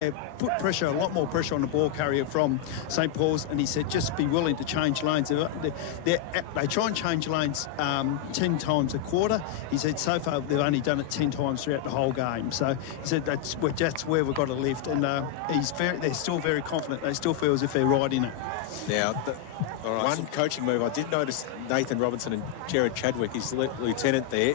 put pressure, a lot more pressure on the ball carrier from St. Paul's, and he said just be willing to change lanes. They try and change lanes 10 times a quarter. He said so far they've only done it 10 times throughout the whole game. So he said that's where we've got to lift, and they're still very confident. They still feel as if they're right in it. Now, one coaching move, I did notice Nathan Robinson and Jared Chadwick, his lieutenant there,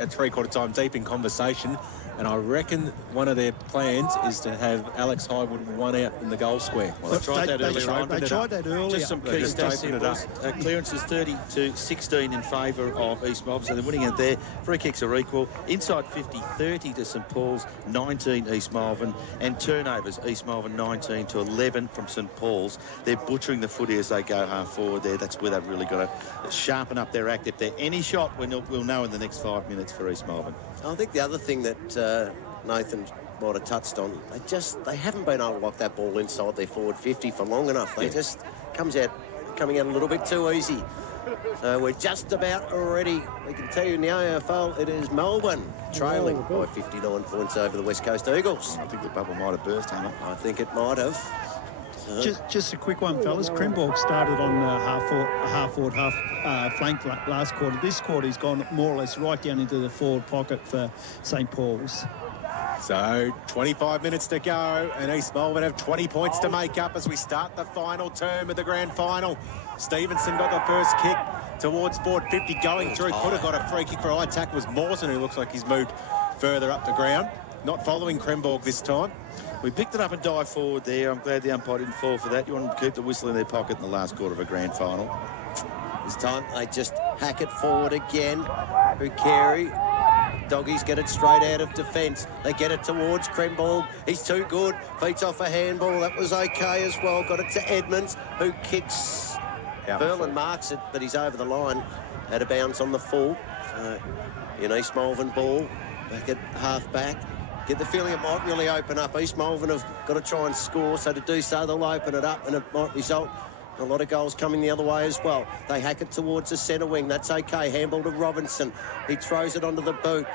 at three-quarter time deep in conversation. And I reckon one of their plans is to have Alex Highwood one out in the goal square. Well, they tried that earlier on. They tried that earlier. Just some key stats here. Clearances 30-16 in favour of East Malvern, so they're winning it there. Free kicks are equal. Inside 50, 30 to St Paul's, 19 East Malvern. And turnovers, East Malvern 19 to 11 from St Paul's. They're butchering the footy as they go half forward there. That's where they've really got to sharpen up their act. If they're any shot, we'll know in the next 5 minutes for East Malvern. I think the other thing that Nathan might have touched on, they haven't been able to lock that ball inside their forward 50 for long enough. They just coming out a little bit too easy. So we're just about ready. We can tell you in the AFL it is Melbourne trailing by 59 points over the West Coast Eagles. I think the bubble might have burst, Hannah. I think it might have. Just a quick one, fellas. Crimborg started on half forward, half flank last quarter. This quarter, he's gone more or less right down into the forward pocket for St. Paul's. So 25 minutes to go, and East Malvern have 20 points to make up as we start the final term of the grand final. Stevenson got the first kick towards forward 50 going through. Could have got a free kick for eye tackle. Was Mawson, who looks like he's moved further up the ground. Not following Crimborg this time. We picked it up and dived forward there. I'm glad the umpire didn't fall for that. You want them to keep the whistle in their pocket in the last quarter of a grand final. This time they just hack it forward again. Bukeri. Doggies get it straight out of defence. They get it towards Crimborg. He's too good. Feeds off a handball. That was okay as well. Got it to Edmonds, who kicks. Verlin marks it, but he's over the line. Out of bounds on the full. East Malvern ball. Back at half back. Get the feeling it might really open up. East Malvern have got to try and score, so to do so they'll open it up and it might result in a lot of goals coming the other way as well. They hack it towards the centre wing. That's okay. Handball to Robinson. He throws it onto the boot.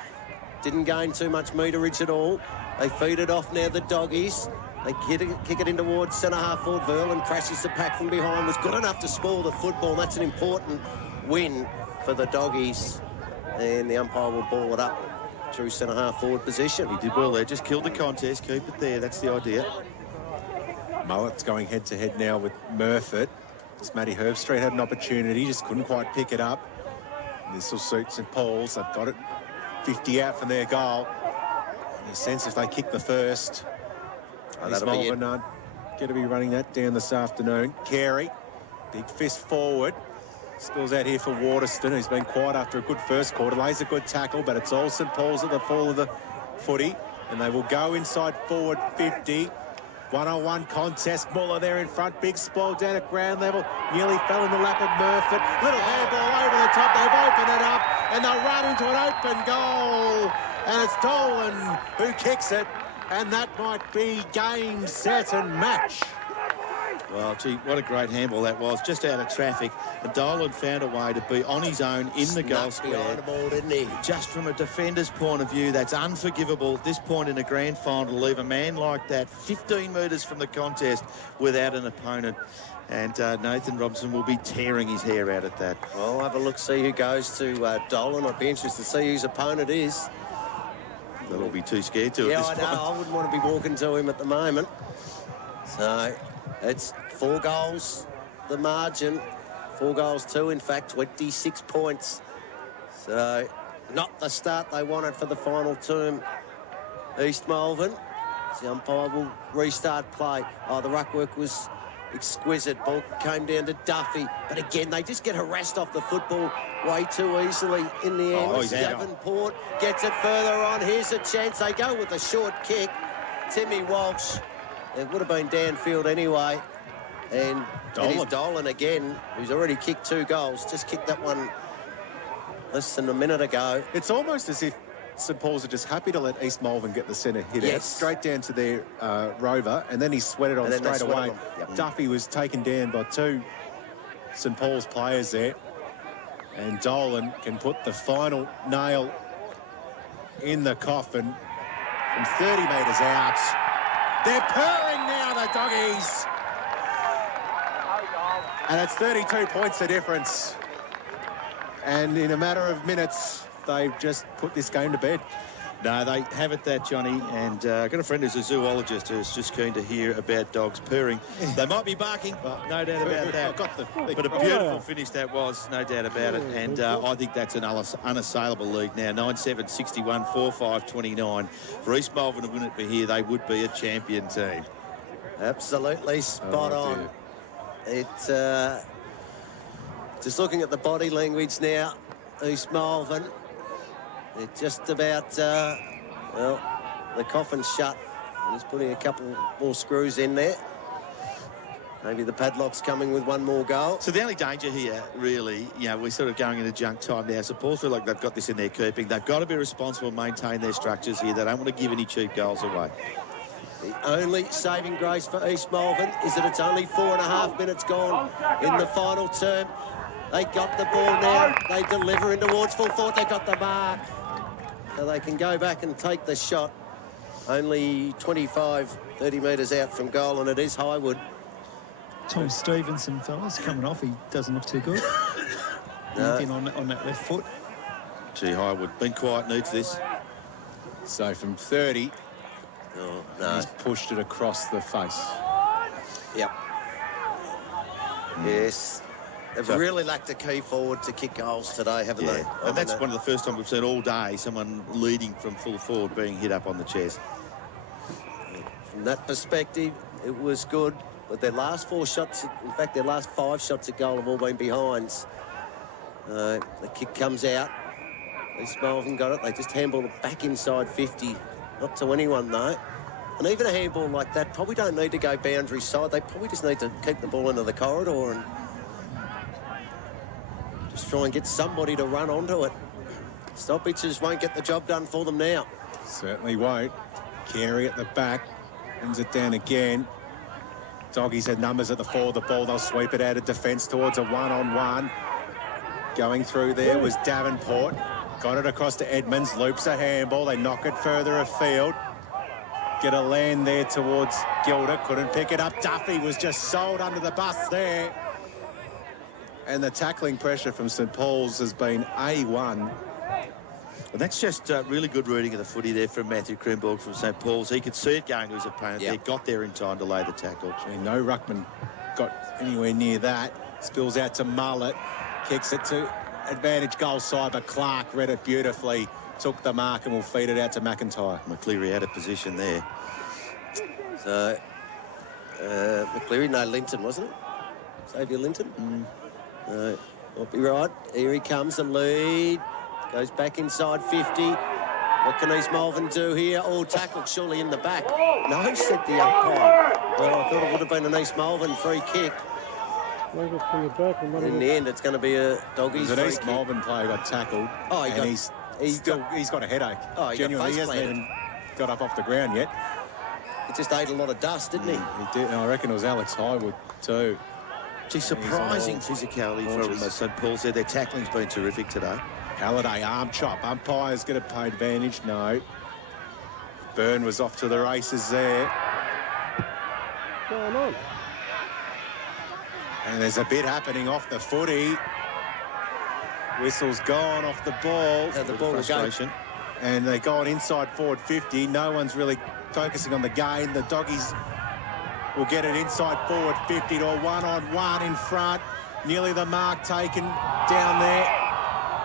Didn't gain too much meterage at all. They feed it off now, the Doggies. They kick it in towards centre half forward. Verlin crashes the pack from behind. Was good enough to spoil the football. That's an important win for the Doggies. And the umpire will ball it up through centre half forward position. He did well there, just killed the contest, keep it there, that's the idea. Mullet's going head to head now with Murfitt. As Matty Herbstreit had an opportunity, just couldn't quite pick it up. And this will suit St Paul's. They've got it 50 out from their goal. In a sense, if they kick the first, Melbourne are going to be running that down this afternoon. Carey, big fist forward. Spills out here for Waterston, who's been quiet after a good first quarter. Lays a good tackle, but it's all St Paul's at the fall of the footy. And they will go inside forward 50. 1-on-1 contest. Muller there in front. Big spoil down at ground level. Nearly fell in the lap of Murfitt. Little handball over the top. They've opened it up. And they'll run into an open goal. And it's Dolan who kicks it. And that might be game, set and match. Well, gee, what a great handball that was, just out of traffic. And Dolan found a way to be on his own in the goal square. Behind the ball, didn't he? Just from a defender's point of view, that's unforgivable at this point in a grand final to leave a man like that 15 metres from the contest without an opponent. And Nathan Robinson will be tearing his hair out at that. Well, have a look, see who goes to Dolan. I'd be interested to see whose opponent is. They'll all be too scared to Yeah, at this I know. point. I wouldn't want to be walking to him at the moment. So it's 4 goals, the margin. 4 goals, 2, in fact, 26 points. So not the start they wanted for the final term. East Malvern. The umpire will restart play. Oh, the ruck work was exquisite. Ball came down to Duffy. But again, they just get harassed off the football way too easily in the end. Davenport gets it further on. Here's a chance. They go with a short kick. Timmy Walsh. It would have been downfield anyway. And it is Dolan again, who's already kicked 2 goals. Just kicked that one less than a minute ago. It's almost as if St Paul's are just happy to let East Malvern get the centre hit out straight down to their rover, and then he sweated on straight away. Yep. Duffy was taken down by 2 St Paul's players there, and Dolan can put the final nail in the coffin from 30 metres out. They're purring now, the doggies. And it's 32 points the difference. And in a matter of minutes, they've just put this game to bed. No, they haven't that, Johnny. And I've got a friend who's a zoologist who's just keen to hear about dogs purring. They might be barking, no doubt about that. But a beautiful finish that was, no doubt about it. And I think that's an unassailable lead now. 9-7, 61, 4-5, 29. For East Malvern to win it for here, they would be a champion team. Absolutely spot on. It's just looking at the body language now, East Malvern. They're just about, well, the coffin's shut. He's putting a couple more screws in there. Maybe the padlock's coming with one more goal. So the only danger here, really, you know, we're sort of going into junk time now. So Paul feel like they've got this in their keeping. They've got to be responsible and maintain their structures here. They don't want to give any cheap goals away. The only saving grace for East Malvern is that it's only 4.5 minutes gone in the final term. They got the ball now. They deliver in towards full forward. They got the mark. So they can go back and take the shot. Only 25, 30 metres out from goal, and it is Highwood. Tom Stevenson, fellas, coming off. He doesn't look too good. Nothing on that left foot. Gee, Highwood, been quiet, needs this. So from 30, No. he's pushed it across the face. Yep. Yes. They've really lacked a key forward to kick goals today, haven't they? And that's one of the first time we've seen all day someone leading from full forward being hit up on the chest. From that perspective, it was good. But their last 4 shots, in fact, their last 5 shots at goal have all been behinds. The kick comes out. East Malvern got it. They just handball it back inside 50. Not to anyone, though. And even a handball like that probably don't need to go boundary side. They probably just need to keep the ball into the corridor and just try and get somebody to run onto it. Stoppages won't get the job done for them now. Certainly won't. Carey at the back. Brings it down again. Doggies had numbers at the fore of the ball. They'll sweep it out of defence towards a one-on-one. Going through there was Davenport. Got it across to Edmonds. Loops a handball. They knock it further afield. Get a land there towards Gilda. Couldn't pick it up. Duffy was just sold under the bus there. And the tackling pressure from St Paul's has been A1. And that's just really good reading of the footy there from Matthew Crimborg from St Paul's. He could see it going to his opponent. They got there in time to lay the tackle. And no ruckman got anywhere near that. Spills out to Mullet. Kicks it to advantage goal side, but Clark read it beautifully. Took the mark and will feed it out to McIntyre. McCleary out of position there. So, McCleary, no, Linton, wasn't it? Xavier Linton? I'll be right. Here he comes, the lead. Goes back inside 50. What can East Malvern do here? Oh, tackled surely in the back. No, said the umpire. Well, I thought it would have been an East Malvern free kick. In the end, it's going to be a Doggies free kick. An East kick. Malvern player got tackled. Oh, he's got a headache. Oh, he genuinely, he got hasn't even got up off the ground yet. He just ate a lot of dust, didn't he? He did, and I reckon it was Alex Highwood too. Gee, surprising physicality from St Paul's there. Their tackling's been terrific today. Halliday arm chop. Umpire's going to pay advantage. No. Byrne was off to the races there. What's going on? And there's a bit happening off the footy. Whistle's gone off the ball. The ball will go. And they're going inside forward 50. No one's really focusing on the game. The Doggies will get it inside forward 50 to a one-on-one in front. Nearly the mark taken down there.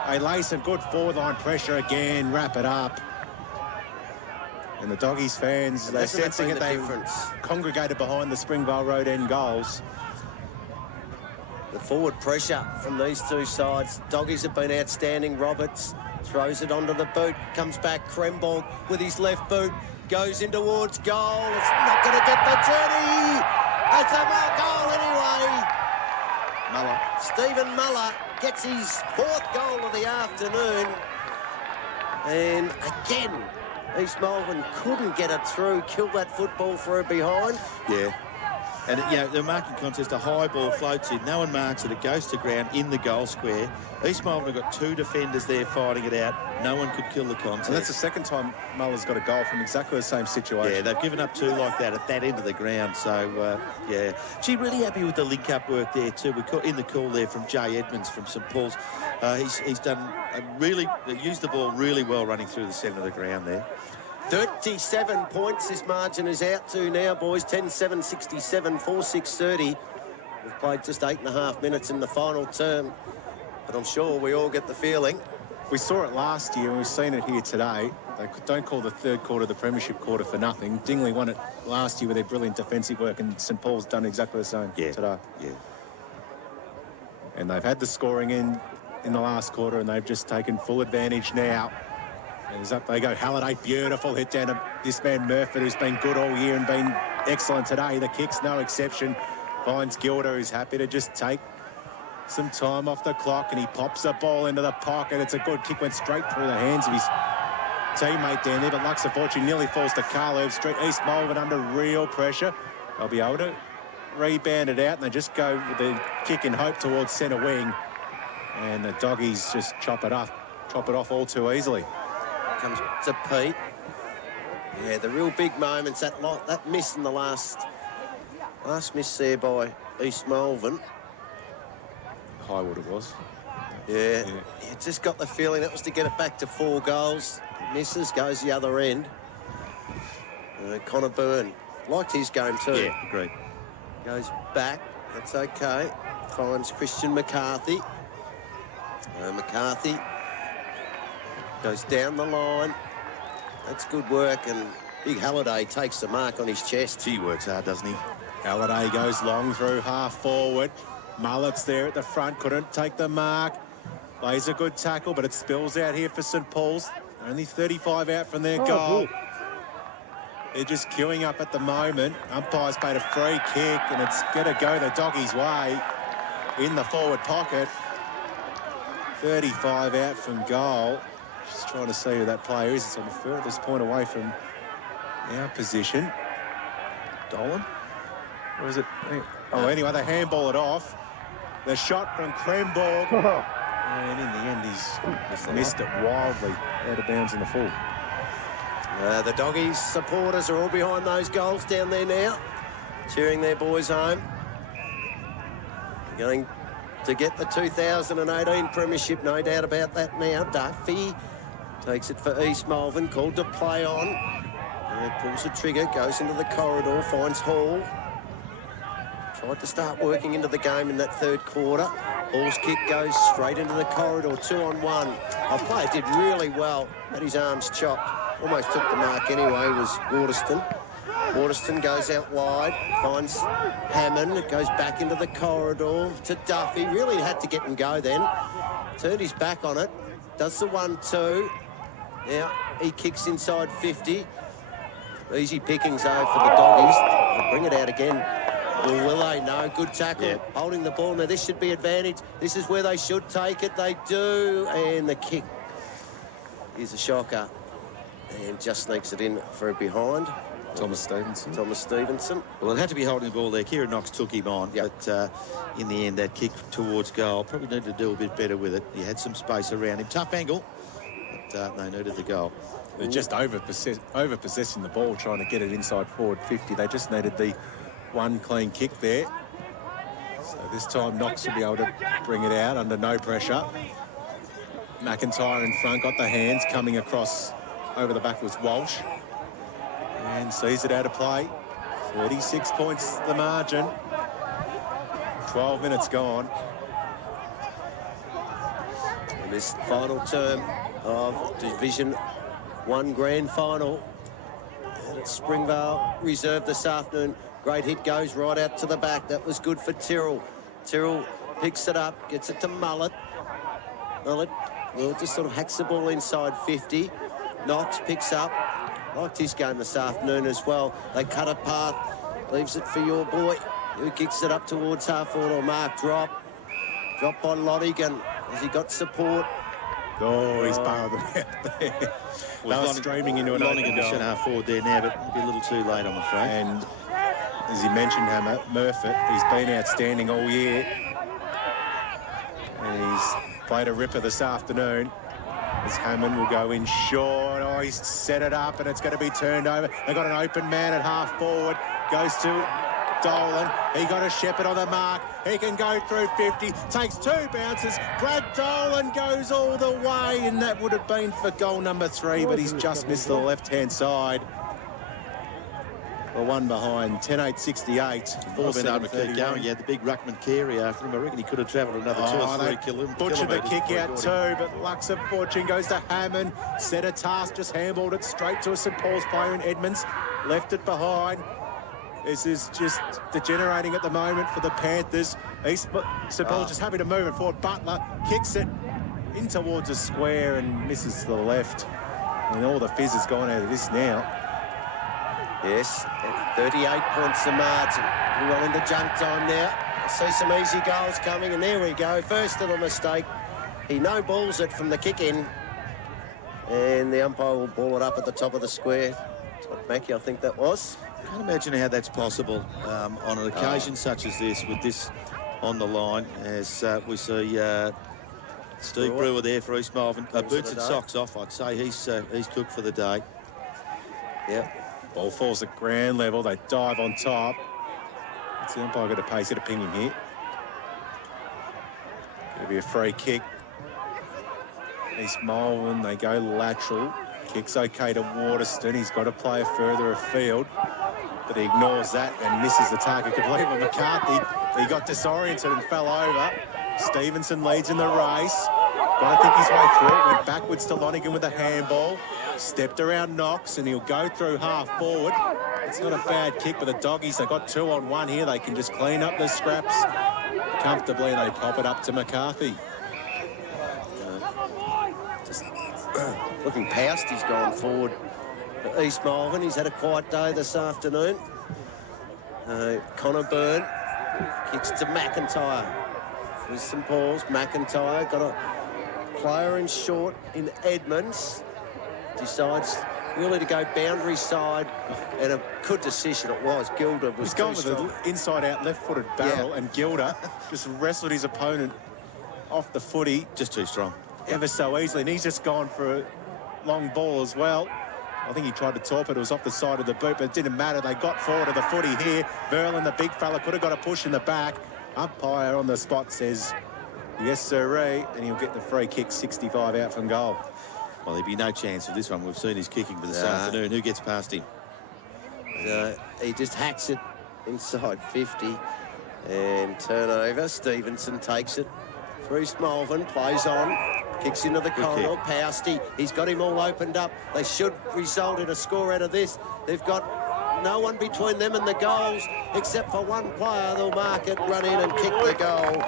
They lay some good forward line pressure again. Wrap it up. And the Doggies fans, they're sensing it. They've congregated behind the Springvale Road end goals. The forward pressure from these two sides. Doggies have been outstanding. Roberts throws it onto the boot. Comes back Kremborg with his left boot. Goes in towards goal. It's not going to get the journey. It's a goal anyway. Muller. Stephen Muller gets his 4th goal of the afternoon. And again, East Malvern couldn't get it through. Killed that football for a behind. Yeah. And, you know, the marking contest, a high ball floats in, no one marks it, it goes to ground in the goal square. East Malvern have got 2 defenders there fighting it out. No one could kill the contest. And that's the second time Muller's got a goal from exactly the same situation. Yeah, they've given up 2 like that at that end of the ground. So, yeah. Gee, really happy with the link-up work there too. We caught in the call there from Jay Edmonds from St Paul's. He's done used the ball really well running through the centre of the ground there. 37 points this margin is out to now, boys. 10-7, 67, 4-6, 30. We've played just 8.5 minutes in the final term, but I'm sure we all get the feeling. We saw it last year and we've seen it here today. They don't call the third quarter the premiership quarter for nothing. Dingley won it last year with their brilliant defensive work, and St Paul's done exactly the same today. Yeah. And they've had the scoring in the last quarter, and they've just taken full advantage now. As up they go. Halliday, beautiful hit down to this man Murphy, who's been good all year and been excellent today. The kick's no exception. Finds Gilder, who's happy to just take some time off the clock, and he pops the ball into the pocket. It's a good kick, went straight through the hands of his teammate down there, but Lux of Fortune nearly falls to Carl Herb Street. East Malvern under real pressure. They'll be able to rebound it out, and they just go with the kick in hope towards centre wing, and the Doggies just chop it off all too easily. Comes to Pete. Yeah, the real big moments, that miss in the last miss there by East Malvern. Highwood it was. Yeah, you just got the feeling that was to get it back to 4 goals. Misses, goes the other end. Connor Byrne liked his game too. Yeah, agreed. Goes back, that's okay. Finds Christian McCarthy. McCarthy goes down the line. That's good work, and Big Halliday takes the mark on his chest. He works hard, doesn't he? Halliday goes long through half forward. Mullet's there at the front, couldn't take the mark. Lays a good tackle, but it spills out here for St Paul's. Only 35 out from their goal. They're just queuing up at the moment. Umpire's paid a free kick, and it's going to go the Doggies' way in the forward pocket. 35 out from goal. Just trying to see who that player is. It's on the furthest point away from our position. Dolan? Or is it? Oh, anyway, they handball it off. The shot from Kremborg. And in the end, he's missed it wildly out of bounds in the full. The Doggies supporters are all behind those goals down there now, cheering their boys home. Going to get the 2018 premiership, no doubt about that now. Duffy takes it for East Malvern, called to play on. And pulls the trigger, goes into the corridor, finds Hall. Tried to start working into the game in that third quarter. Hall's kick goes straight into the corridor, 2-on-1. Our player did really well, had his arms chopped. Almost took the mark anyway, was Waterston. Waterston goes out wide, finds Hammond, goes back into the corridor to Duffy. Really had to get him go then. Turned his back on it, does the 1-2. Now he kicks inside 50. Easy pickings though for the Doggies. They'll bring it out again. Or will they? No, good tackle. Yeah. Holding the ball. Now this should be advantage. This is where they should take it. They do. And the kick is a shocker. And just sneaks it in for a behind. Thomas Stevenson. Well, it had to be holding the ball there. Kieran Knox took him on, but in the end, that kick towards goal, probably needed to do a bit better with it. He had some space around him. Tough angle, but they needed the goal. They're just over-possessing the ball, trying to get it inside forward 50. They just needed the one clean kick there. So this time, Knox will be able to bring it out under no pressure. McIntyre in front, got the hands coming across over the back was Walsh. And sees it out of play. 36 points the margin. 12 minutes gone. And this final term of Division 1 Grand Final. And it's Springvale Reserve this afternoon. Great hit goes right out to the back. That was good for Tyrrell. Tyrrell picks it up, gets it to Mullet. Mullet, well, just sort of hacks the ball inside 50. Knox picks up. Liked his game this afternoon as well. They cut a path, leaves it for your boy, who kicks it up towards half forward. Or Mark drop by Lottigan. Has he got support? Oh, he's barreled them out there. They were streaming into an open goal. Half forward there now, but be a little too late, I'm afraid. And as you mentioned, Murphy, he's been outstanding all year. And he's played a ripper this afternoon. As Hammond will go in short. Oh, he's set it up and it's going to be turned over. They've got an open man at half forward. Goes to Dolan. He got a Shepherd on the mark. He can go through 50. Takes 2 bounces. Brad Dolan goes all the way, and that would have been for goal number 3, but he's just missed the left-hand side. The one behind, 10.868. Ball been able to keep going. Yeah, the big ruckman Carey after him. I reckon he could have travelled another 2 or 3 kilometres. Butchered the kick out too, but Lux of Fortune goes to Hammond. Set a task, just handballed it straight to a St Paul's player in Edmonds. Left it behind. This is just degenerating at the moment for the Panthers. St Paul's just happy to move it forward. Butler kicks it in towards a square and misses to the left. And all the fizz has gone out of this now. Yes, 38 points the margin. We're on into jump time now. I see some easy goals coming, and there we go. First little mistake. He no balls it from the kick in, and the umpire will ball it up at the top of the square. Todd Mackey, I think that was. Can't imagine how that's possible on an occasion such as this, with this on the line, as we see Steve Brewer there for East Malvern. Boots and socks off, I'd say. He's cooked for the day. Yep. Ball falls at ground level. They dive on top. It's the umpire got a pace, get a ping in here. It'll be a free kick. East Malvern, they go lateral. Kick's okay to Waterston. He's got to play further afield, but he ignores that and misses the target completely. McCarthy, he got disoriented and fell over. Stevenson leads in the race. Got to think his way through it. Went backwards to Lonergan with a handball. Stepped around Knox, and he'll go through half forward. It's not a bad kick, but the Doggies, they've got 2 on 1 here. They can just clean up the scraps comfortably, and they pop it up to McCarthy. Just looking past, he's gone forward for East Malvern. He's had a quiet day this afternoon. Connor Byrne kicks to McIntyre. With St Paul's, McIntyre got a player in short in Edmonds. Decides really to go boundary side, and a good decision it was. Gilder was gone with an inside-out left-footed barrel, and Gilder just wrestled his opponent off the footy. Just too strong. Ever so easily, and he's just gone for a long ball as well. I think he tried to torp it. It was off the side of the boot, but it didn't matter. They got forward of the footy here. Verlin, the big fella, could have got a push in the back. Umpire on the spot says, yes, sirree, and he'll get the free kick 65 out from goal. Well, there'd be no chance of this one. We've seen his kicking for this afternoon. Who gets past him? He just hacks it inside 50 and turnover. Stevenson takes it for East Malvern, plays on, kicks into the corridor. Pousty, he's got him all opened up. They should result in a score out of this. They've got no one between them and the goals except for one player. They'll mark it, run in and kick the goal.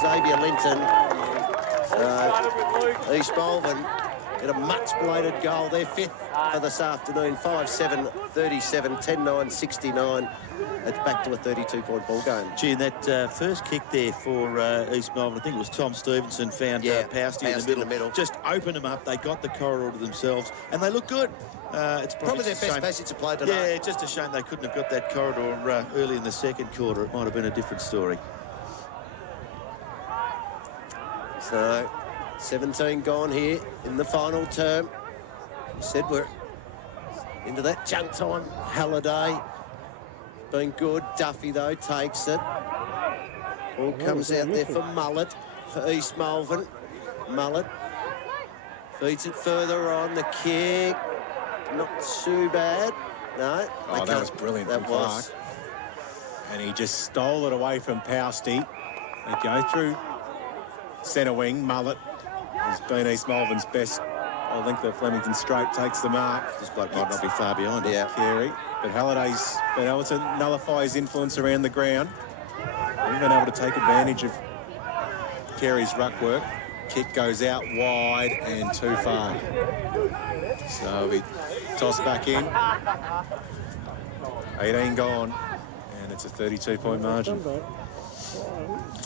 Xavier Linton. East Malvern get a much-belated goal. Their 5th for this afternoon. 5-7, 37, 10-9, 69. It's back to a 32-point ball game. Gee, and that first kick there for East Malvern, I think it was Tom Stevenson, found Pousty in the middle. Just opened them up. They got the corridor to themselves, and they look good. It's probably their best passage to play tonight. Yeah, just a shame they couldn't have got that corridor early in the second quarter. It might have been a different story. So, 17 gone here in the final term. We said we're into that junk time. Halliday been good. Duffy, though, takes it. Ball comes out there for Mullet, for East Malvern. Mullet feeds it further on. The kick, not too bad. No. Oh, that was brilliant from Clark. And he just stole it away from Pousty. They go through centre wing. Mullet has been East Malvern's best. I think that Flemington Straight takes the mark. This bloke might not be far behind. Yeah. Carey. But Halliday's been able to nullify his influence around the ground. He's been able to take advantage of Carey's ruck work. Kick goes out wide and too far. So we toss back in. 18 gone. And it's a 32-point margin.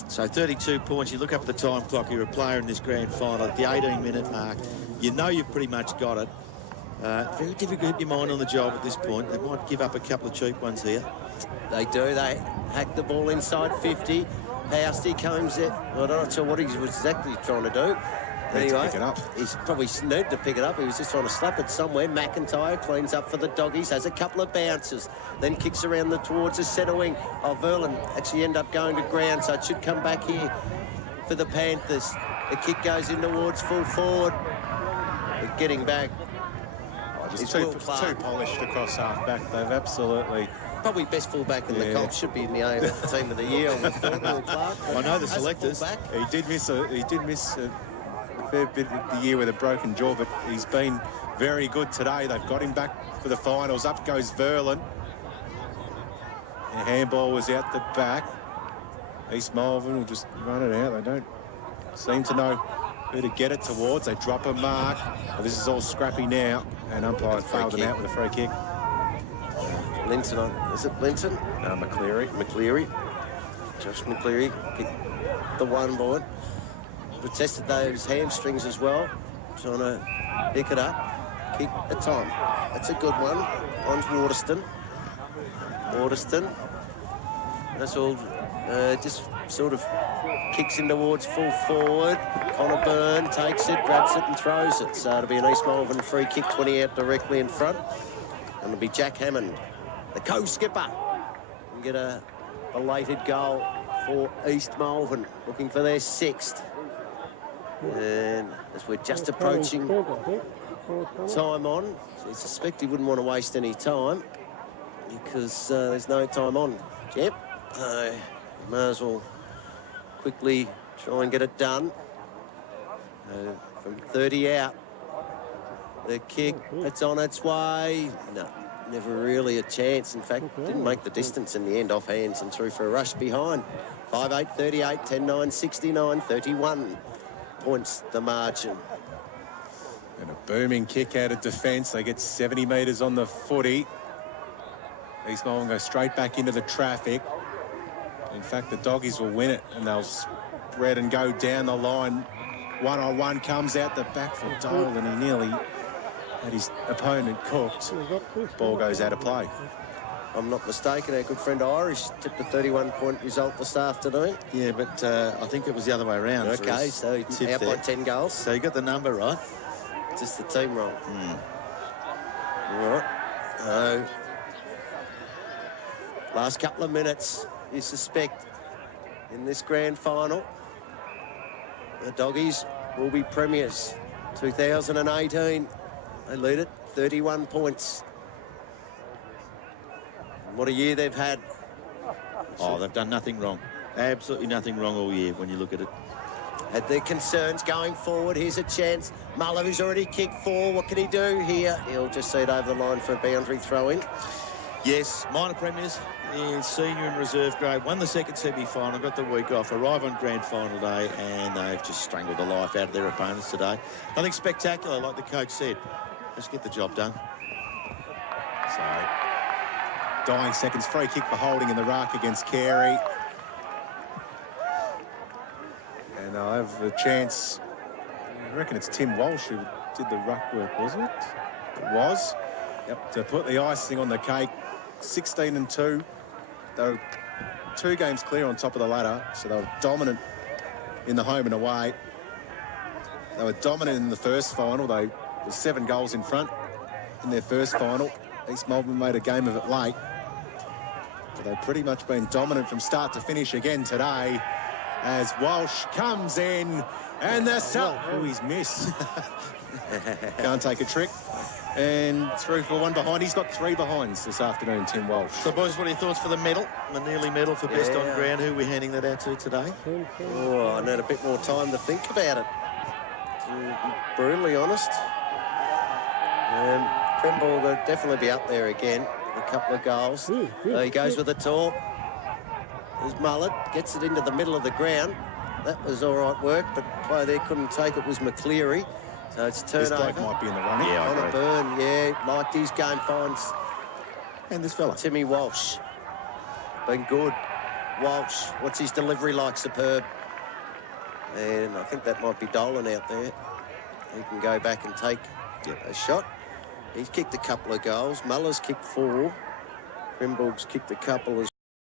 So 32 points. You look up at the time clock. You're a player in this grand final at the 18-minute mark. You know you've pretty much got it. Very difficult to keep your mind on the job at this point. They might give up a couple of cheap ones here. They do. They hack the ball inside 50. Housty comes in. I'm not sure what he was exactly trying to do. Anyway, pick it up. He's probably needed to pick it up. He was just trying to slap it somewhere. McIntyre cleans up for the Doggies, has a couple of bounces, then kicks around towards the centre wing. Oh, Verlin actually end up going to ground, so it should come back here for the Panthers. The kick goes in towards full forward. They're getting back. Just too polished across half-back. They've absolutely... Probably best fullback in the comp, should be in the AFL team of the year. I would have thought, Will Clark. I know the selectors. He did miss a fair bit of the year with a broken jaw, but he's been very good today. They've got him back for the finals. Up goes Verlin. The handball was out the back. East Malvern will just run it out. They don't seem to know who to get it towards. They drop a mark. Well, this is all scrappy now, and umpire failed them out with a free kick. Linton on. Is it Linton? McCleary. Josh McCleary kicked the one board. Protested those hamstrings as well. Trying to pick it up. Kick at time. That's a good one. On to Waterston. That's all. Just sort of kicks in towards full forward. Connor Byrne takes it, grabs it and throws it. So it'll be an East Malvern free kick, 20 out directly in front. And it'll be Jack Hammond, the co-skipper, and get a belated goal for East Malvern, looking for their 6th. And as we're just approaching time on, I suspect he wouldn't want to waste any time because there's no time on. Yep, might as well quickly try and get it done. From 30 out, the kick, it's on its way. No, never really a chance. In fact, didn't make the distance in the end, off hands and through for a rush behind. 5-8, 38, 10-9, 69, 31 points the margin. And a booming kick out of defence. They get 70 metres on the footy. East Malvern go straight back into the traffic. In fact, the Doggies will win it, and they'll spread and go down the line. One-on-one comes out the back for Dole, and he nearly had his opponent cooked. Ball goes out of play. I'm not mistaken, our good friend Irish tipped a 31-point result this afternoon. Yeah, but I think it was the other way around. Okay, so he's out by 10 goals. So you got the number right. Just the team wrong. All right. Last couple of minutes, you suspect, in this grand final. The Doggies will be premiers. 2018, they lead it, 31 points. What a year they've had. Oh, they've done nothing wrong. Absolutely nothing wrong all year when you look at it. Had their concerns going forward. Here's a chance. Muller, who's already kicked 4. What can he do here? He'll just see it over the line for a boundary throw-in. Yes, minor premiers, senior and reserve grade, won the second semi-final, got the week off, arrive on grand final day, and they've just strangled the life out of their opponents today. Nothing spectacular, like the coach said. Just get the job done. So, dying seconds, free kick for holding in the ruck against Carey. And they'll have a chance. I reckon it's Tim Walsh who did the ruck work, was it? It was. Yep. To put the icing on the cake. 16-2. They were 2 games clear on top of the ladder, so they were dominant in the home and away. They were dominant in the first final. They were 7 goals in front in their first final. East Malvern made a game of it late. But they've pretty much been dominant from start to finish again today as Walsh comes in and the oh, he's missed. Can't take a trick. And through for 1 behind. He's got 3 behinds this afternoon, Tim Walsh. So, boys, what are your thoughts for the medal? The nearly medal for best on ground. Who are we handing that out to today? Oh, I need a bit more time to think about it. To be brutally honest. Kremble will definitely be up there again. A couple of goals. He goes with a talk. There's Mullet. Gets it into the middle of the ground. That was all right work, but the player there couldn't take it was McCleary. So it's turnover. This bloke might be in the running. Yeah, on a burn, liked his game, finds. And this fella. Timmy Walsh. Been good. Walsh, what's his delivery like? Superb. And I think that might be Dolan out there. He can go back and take a shot. He's kicked a couple of goals. Muller's kicked 4. Crimborg's kicked a couple as